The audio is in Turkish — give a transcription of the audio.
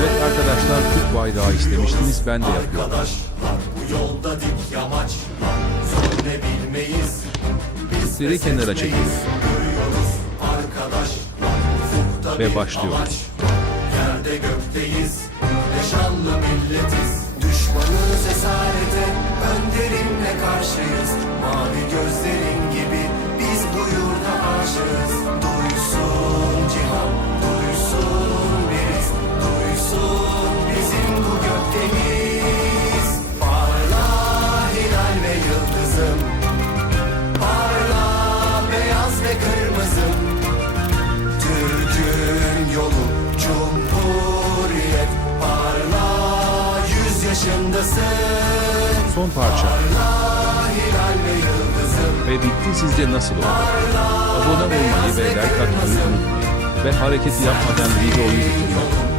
Evet arkadaşlar, Türk bayrağı istemiştiniz, ben de yapıyorum. Bu yolda dik yamaç, zor ne bilmeyiz. Türkleri kenara çekiyor Görüyoruz arkadaş, ufukta ve bir başlıyoruz. amaç. Yerde gökteyiz, ne şanlı milletiz. Düşmanız esarete, önderinle karşıyız. Mavi gözlerin gibi biz bu yurda aşığız. Duysun cihan, duysun biz, duysun bizim bu gökdeniz. Parla hilal ve yıldızım, parla beyaz ve kırmızım. Türk'ün yolu Cumhuriyet, parla 100 yaşındasın. Son parça. Parla hilal ve yıldızım, Ve bitti, sizce nasıl oldu? Abone olmayı ve like atmayı unutmayın. Ve hareketi yapmadan videoyu bitirmeyin.